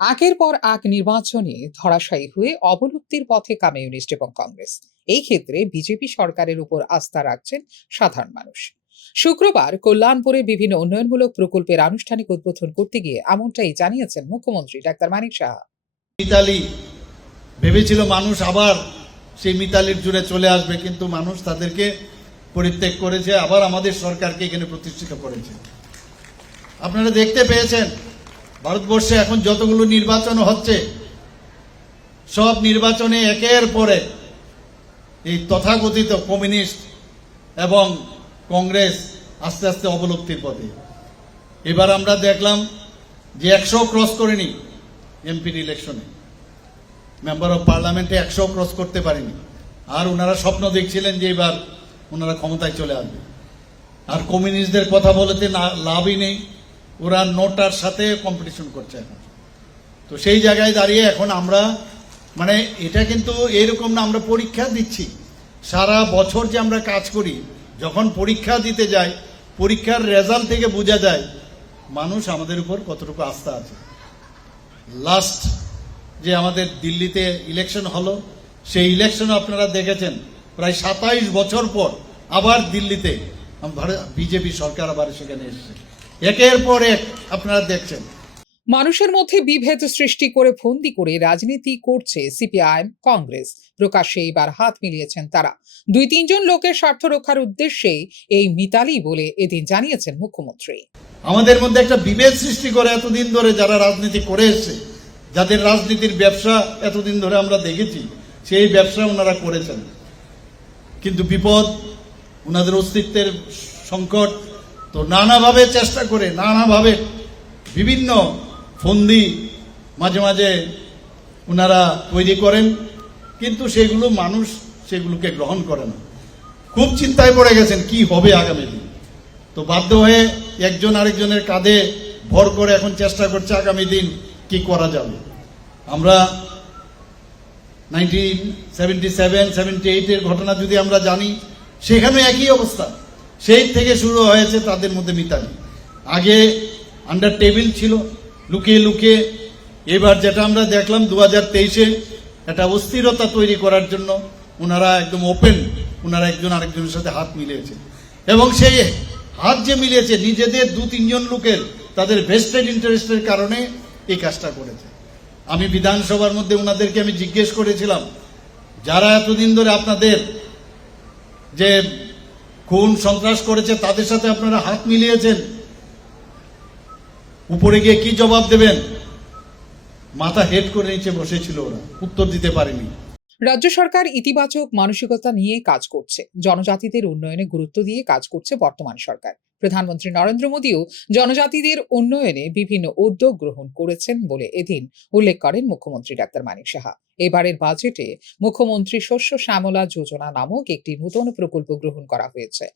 একের পর এক নির্বাচনে ধরাশায়ী হয়ে অবলুপ্তির পথে কমিউনিস্ট এবং কংগ্রেস। এই ক্ষেত্রে বিজেপি সরকারের উপর আস্থা রাখছেন সাধারণ মানুষ। শুক্রবার কল্যাণপুরে বিভিন্ন উন্নয়নমূলক প্রকল্পের আনুষ্ঠানিক উদ্বোধন করতে গিয়ে এমনটাই জানিয়েছেন মুখ্যমন্ত্রী ডাক্তার মানিক সাহা। মিতালি, ভেবেছিল মানুষ আবার সেই মিতালির জুড়ে চলে আসবে, কিন্তু মানুষ তাদেরকে পরিত্যাগ করেছে, আবার আমাদের সরকারকে এখানে প্রতিষ্ঠিত করেছে। আপনারা দেখতে পেয়েছেন ভারতবর্ষে এখন যতগুলো নির্বাচন হচ্ছে, সব নির্বাচনে একের পরে এই তথাকথিত কমিউনিস্ট এবং কংগ্রেস আস্তে আস্তে অবলুপ্তির পথে। এবার আমরা দেখলাম যে একশো ক্রস করেনি এমপির ইলেকশনে মেম্বার অফ পার্লামেন্টে একশো ক্রস করতে পারেনি। আর ওনারা স্বপ্ন দেখছিলেন যে এবার ওনারা ক্ষমতায় চলে আসবে। আর কমিউনিস্টদের কথা বলতে না লাভই নেই। ওরা নোটার সাথে কম্পিটিশন করছে এখন। তো সেই জায়গায় দাঁড়িয়ে এখন আমরা মানে এটা কিন্তু এরকম না, আমরা পরীক্ষা দিচ্ছি। সারা বছর যে আমরা কাজ করি, যখন পরীক্ষা দিতে যাই, পরীক্ষার রেজাল্ট থেকে বোঝা যায়, মানুষ আমাদের উপর কতটুকু আস্থা আছে। লাস্ট যে আমাদের দিল্লিতে ইলেকশন হলো, সেই ইলেকশন আপনারা দেখেছেন। প্রায় সাতাইশ বছর পর আবার দিল্লিতে বিজেপি সরকার আবার সেখানে এসেছে। একের পর এক আপনারা দেখছেন। মানুষের মধ্যে বিভেদ সৃষ্টি করে ফন্দি করে রাজনীতি করছে সিপিআইএম কংগ্রেস। প্রকাশ্যে এবার হাত মিলিয়েছেন তারা। দুই তিনজন লোকের স্বার্থ রক্ষার উদ্দেশ্যে এই মিতালি বলে এদিন জানিয়েছেন মুখ্যমন্ত্রী। আমাদের মধ্যে একটা বিভেদ সৃষ্টি করে এতদিন ধরে যারা রাজনীতি করে এসছে যাদের রাজনীতির ব্যবসা এতদিন ধরে আমরা দেখেছি সেই ব্যবসা ওনারা করেছেন। কিন্তু বিপদ ওনাদের অস্তিত্বের সংকট তো নানাভাবে চেষ্টা করে, নানাভাবে বিভিন্ন ফন্দি মাঝে মাঝে ওনারা তৈরি করেন, কিন্তু সেগুলো মানুষ সেগুলোকে গ্রহণ করে না। খুব চিন্তায় পড়ে গেছেন, কি হবে আগামী দিন? তো বাধ্য হয়ে একজন আরেকজনের কাঁধে ভর করে এখন চেষ্টা করছে আগামী দিন কি করা যাবে। আমরা নাইনটিন সেভেন্টি সেভেন, সেভেন্টি এইটের ঘটনা যদি আমরা জানি সেখানে একই অবস্থা। সেই থেকে শুরু হয়েছে তাদের মধ্যে মিতালি। আগে আন্ডার টেবিল ছিল, লুকিয়ে লুকিয়ে। এবার যেটা আমরা দেখলাম দু হাজার তেইশে একটা অস্থিরতা তৈরি করার জন্য ওনারা একদম ওপেন ওনারা একজন আরেকজনের সাথে হাত মিলিয়েছে। এবং সেই হাত যে মিলিয়েছে, নিজেদের দু তিনজন লোকের, তাদের ভেস্টেড ইন্টারেস্টের কারণে এই কাজটা করেছে। আমি বিধানসভার মধ্যে ওনাদেরকে আমি জিজ্ঞেস করেছিলাম, যারা এতদিন ধরে আপনাদের যে খুন সন্ত্রাস করেছে তাদের সাথে আপনারা হাত মিলিয়েছেন? উপরে গিয়ে কি জবাব দেবেন? মাথা হেড করে নিচে বসেছিল ওরা। উত্তর দিতে পারেনি। রাজ্য সরকার ইতিবাচক মানসিকতা নিয়ে কাজ করছে। জনজাতিদের উন্নয়নে গুরুত্ব দিয়ে কাজ করছে বর্তমান সরকার। প্রধানমন্ত্রী নরেন্দ্র মোদীও জনজাতিদের উন্নয়নে বিভিন্ন উদ্যোগ গ্রহণ করেছেন বলে এদিন উল্লেখ করেন মুখ্যমন্ত্রী ডাক্তার মানিক সাহা। এবারের বাজেটে মুখ্যমন্ত্রী শস্য শ্যামলা যোজনা নামক একটি নতুন প্রকল্প গ্রহণ করা হয়েছে।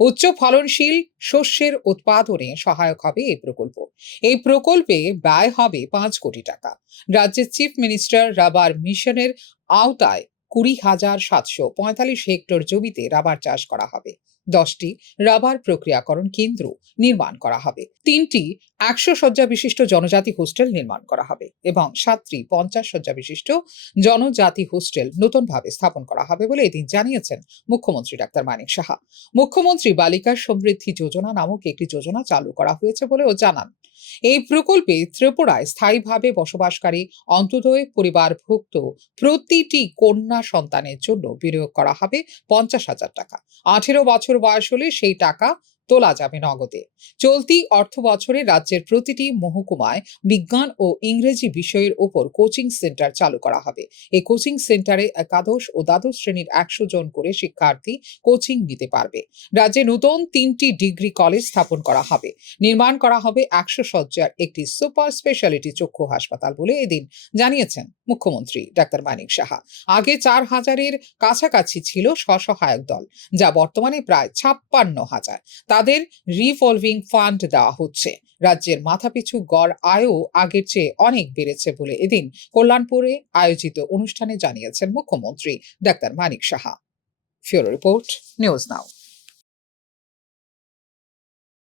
উচ্চ ফলনশীল শস্যের উৎপাদনে সহায়ক হবে এই প্রকল্প। এই প্রকল্পে ব্যয় হবে পাঁচ কোটি টাকা। রাজ্যের চিফ মিনিস্টার রাবার মিশনের আওতায় কুড়ি হাজার সাতশো পঁয়তাল্লিশ হেক্টর জমিতে রাবার চাষ করা হবে। দশটি রাবার প্রক্রিয়াকরণ কেন্দ্র নির্মাণ করা হবে। তিনটি একশো শয্যা বিশিষ্ট জনজাতি হোস্টেল নির্মাণ করা হবে এবং সাতটি পঞ্চাশ শয্যা বিশিষ্ট জনজাতি হোস্টেল নতুনভাবে স্থাপন করা হবে বলে এদিন জানিয়েছেন মুখ্যমন্ত্রী ডাক্তার মানিক সাহা। মুখ্যমন্ত্রী বালিকা সমৃদ্ধি যোজনা নামক একটি যোজনা চালু করা হয়েছে বলেও জানান এই প্রকল্পে ত্রিপুরায় স্থায়ীভাবে বসবাসকারী অন্তদয় পরিবারভুক্ত প্রতিটি কন্যা সন্তানের জন্য বিনিয়োগ করা হবে পঞ্চাশ হাজার টাকা। আঠেরো বছর বয়স হলে সেই টাকা তোলা যাবে নগদে। চলতি অর্থ বছরে রাজ্যের প্রতিটি মহকুমায় বিজ্ঞান ও ইংরেজি বিষয়ের ওপর কোচিং সেন্টার চালু করা হবে। এই কোচিং সেন্টারে একাদশ ও দ্বাদশ শ্রেণির একশো জন করে শিক্ষার্থী কোচিং নিতে পারবে। রাজ্যে নতুন তিনটি ডিগ্রি কলেজ স্থাপন করা হবে। নির্মাণ করা হবে একশো শয্যার একটি সুপার স্পেশালিটি চক্ষু হাসপাতাল বলে এদিন জানিয়েছেন মুখ্যমন্ত্রী ডাক্তার মানিক সাহা। আগে চার হাজারের কাছাকাছি ছিল স্বসহায়ক দল, যা বর্তমানে প্রায় ছাপ্পান্ন হাজার। তাদের রিভলভিং ফান্ড দেওয়া হচ্ছে। রাজ্যের মাথাপিছু গড় আয়ও আগের চেয়ে অনেক বেড়েছে বলে এদিন কল্যাণপুরে আয়োজিত অনুষ্ঠানে জানিয়েছেন মুখ্যমন্ত্রী ডাক্তার মানিক সাহা। ফিওর রিপোর্ট, নিউজ নাও।